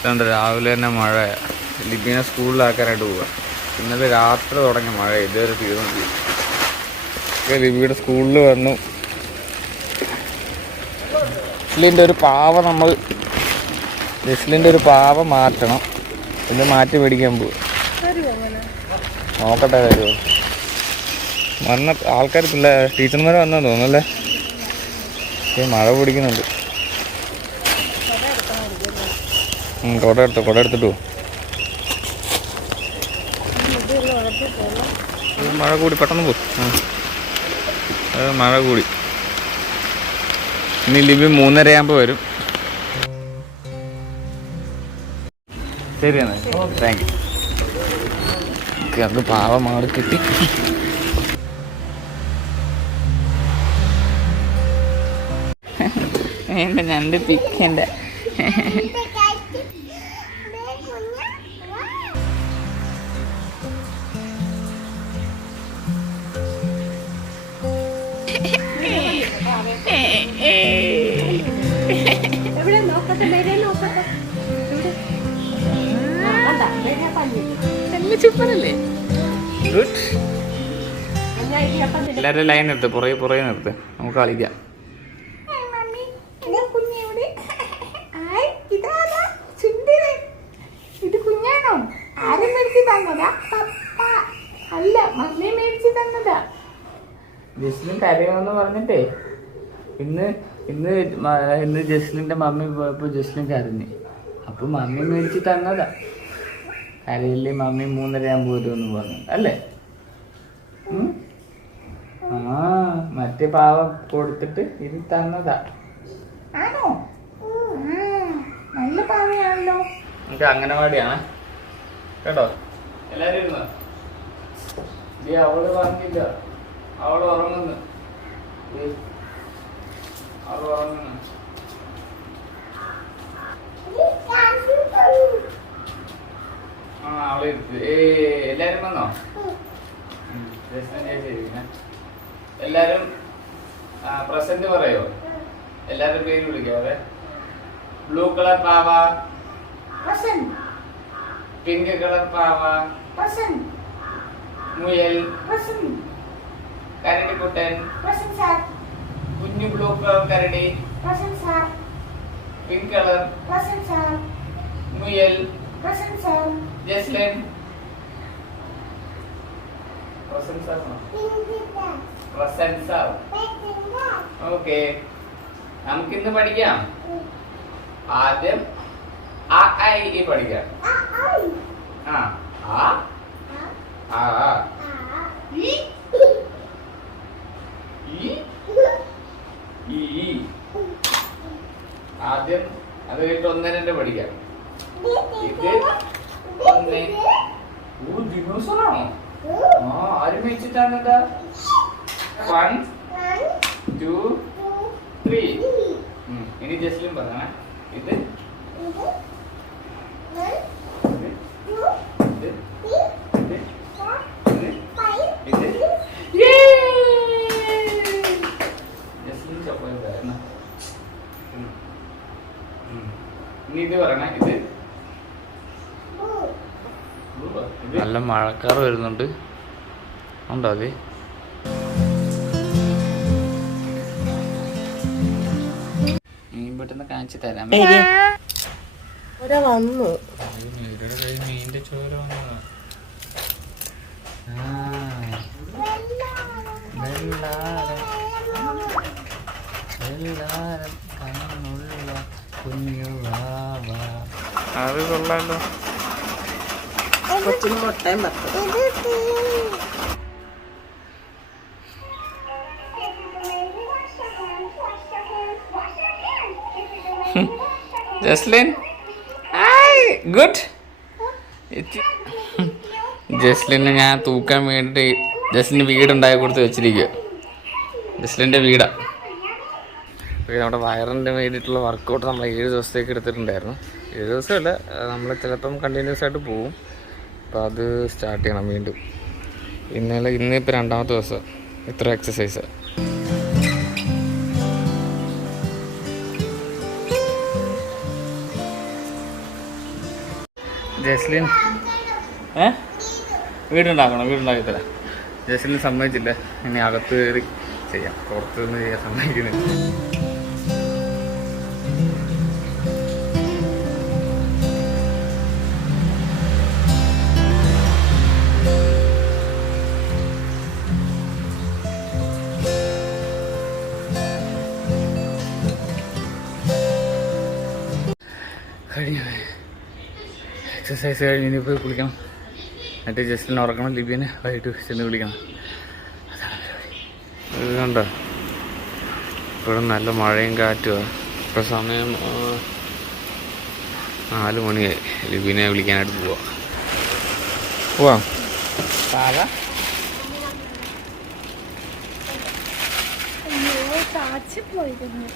അതുകൊണ്ട് രാവിലെ തന്നെ മഴ. ലിബിനെ സ്കൂളിലാക്കാനായിട്ട് പോവുക. ഇന്നലെ രാത്രി തുടങ്ങിയ മഴ ഇതുവരെ തീർന്നില്ല. ലിബിയുടെ സ്കൂളിൽ വന്നു. ജസ്ലിൻ്റെ ഒരു പാവ ഒരു പാവ മാറ്റണം. ഇത് മാറ്റി മേടിക്കാൻ പോവുക. നോക്കട്ടെ തരുമോ. വന്ന ആൾക്കാർ ടീച്ചർമാർ വന്നാന്ന് തോന്നുന്നല്ലേ. മഴ പിടിക്കുന്നുണ്ട്. കുട എടുത്തിട്ടു. മഴ കൂടി പെട്ടെന്ന് പോകും. മഴ കൂടി. ഇനി ലിബി 3:30 വരും. ശരിയാണ്. Thank you. അത് പാവം മാറി കിട്ടി. ഞണ്ട് പിക്കണ്ട. സൂപ്പറല്ലേ. ഗുഡ്. എല്ലാവരും ലൈൻ നിർത്ത്. പുറകെ നിർത്ത്. നമുക്ക് കളിക്കാം. ജസ്ലിൻ കരയുമെന്ന് പറഞ്ഞിട്ടേ ഇന്ന് ജസ്ലിൻ്റെ മമ്മി പോയപ്പോൾ ജസ്ലിൻ കരഞ്ഞ്. അപ്പോൾ മമ്മി മേടിച്ച് തന്നതാ. കരയില്ലേ മമ്മി 3:30 വരുമെന്ന് പറഞ്ഞു അല്ലേ. മറ്റേ പാവം കൊടുത്തിട്ട് ഇത് തന്നതാ. ആണോ? നല്ല പാവയാണല്ലോ. നമുക്ക് അംഗനവാടിയാണ് കേട്ടോ. എല്ലാവരും ഇരുന്നോ? അവള് പറഞ്ഞില്ല. അവള് ഉറങ്ങുന്നു. അവള് എല്ലാരും വന്നോ? എല്ലാരും പ്രസന്റ് പറയോ? എല്ലാരും പേര് വിളിക്കോ? ബ്ലൂ കളർ പാവ, പിങ്ക് കളർ പാവ, മുയൽ, കരടിക്കുട്ടൻ, കുഞ്ഞു ബ്ലൂ കളർ കരടി, പിങ്ക് കളർ മുയൽ, ജസ്ലിൻ. ഓക്കെ, നമുക്കിന്ന് പഠിക്കാം. ആദ്യം ആ ഐ ഈ പഠിക്കാം. ആദ്യം അത് കഴിഞ്ഞിട്ട് 1, 2 പഠിക്കാം. ഇത് 1. ദിനോസറാണോ? ആരും വെച്ചിട്ടാണെന്താ? 1, 2, 3. ഇനി ജസ്ലിൻ പറഞ്ഞേ. ഇത് ഇനി ഇത് പറയണേ. ഇത് നല്ല മഴക്കാർ വരുന്നുണ്ട്. ഉണ്ടോ? അതെ, മീൻ പെട്ടെന്ന് കാണിച്ചു തരാം. വന്നു മീനിന്റെ ചോര വന്നതാ. അത് കൊള്ളാലോ. കൊച്ചിന് മുട്ടയും പറ്റും. ജസ്ലിൻ ഗുഡ്. ജസ്ലിന് ഞാൻ തൂക്കാൻ വേണ്ടി ജസ്ലിന് വീടുണ്ടാക്കി കൊടുത്ത് വെച്ചിരിക്കുക. ജസ്ലിൻ്റെ വീടാ. നമ്മുടെ വയറിൻ്റെ വേണ്ടിയിട്ടുള്ള വർക്കൗട്ട് നമ്മൾ 7 ദിവസത്തേക്ക് എടുത്തിട്ടുണ്ടായിരുന്നു. 7 ദിവസമല്ല, നമ്മൾ ചിലപ്പം കണ്ടിന്യൂസ് ആയിട്ട് പോവും. അപ്പോൾ അത് സ്റ്റാർട്ട് ചെയ്യണം വീണ്ടും. ഇന്നിപ്പോൾ 2ാമത്തെ ദിവസം ഇത്ര എക്സസൈസ്. ജസ്ലിൻ വീടുണ്ടാക്കി തരാം. ജസ്ലിൻ സമ്മതിച്ചില്ല, ഇനി അകത്ത് കയറി ചെയ്യാം, പുറത്ത് നിന്ന് ചെയ്യാൻ സമ്മതിക്കുന്നില്ല. കഴിഞ്ഞു എക്സസൈസ് കഴിഞ്ഞ് ഇനി പോയി കുളിക്കണം. എന്നിട്ട് ജസ്റ്റിനെ ഉറക്കണം, ലിബിയനെ വൈകിട്ട് ചെന്ന് വിളിക്കണം. അതാണ് പരിപാടി. ഇത് കണ്ടോ, ഇപ്പോഴും നല്ല മഴയും കാറ്റുമാണ്. ഇപ്പോൾ സമയം 4 മണിയായി. ലിബിനെ വിളിക്കാനായിട്ട് പോവാം. പോയിരുന്നു.